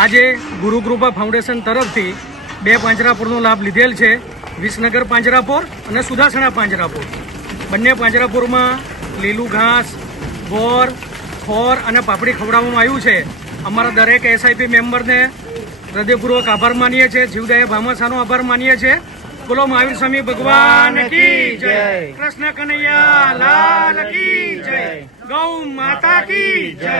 આજે ગુરુકૃપા ફાઉન્ડેશન તરફથી 2 પાંજરાપોરનો લાભ લીધેલ છે. વિસનગર પાંજરાપોર અને સુદાસણા પાંજરાપોર. બંને પાંજરાપોરમાં લીલું ઘાસ, ગોર, ખોર અને પાપડી ખવડાવવામાં આવ્યું છે. અમારા દરેક એસઆઈપી મેમ્બરને હૃદયપૂર્વક આભાર માનીએ છીએ. જીવદયા ભામાસાનો આભાર માનીએ છીએ. બોલો મહાવીર સ્વામી ભગવાન કી જય, કૃષ્ણ કનૈયા લાલ કી જય, ગૌ માતા કી જય.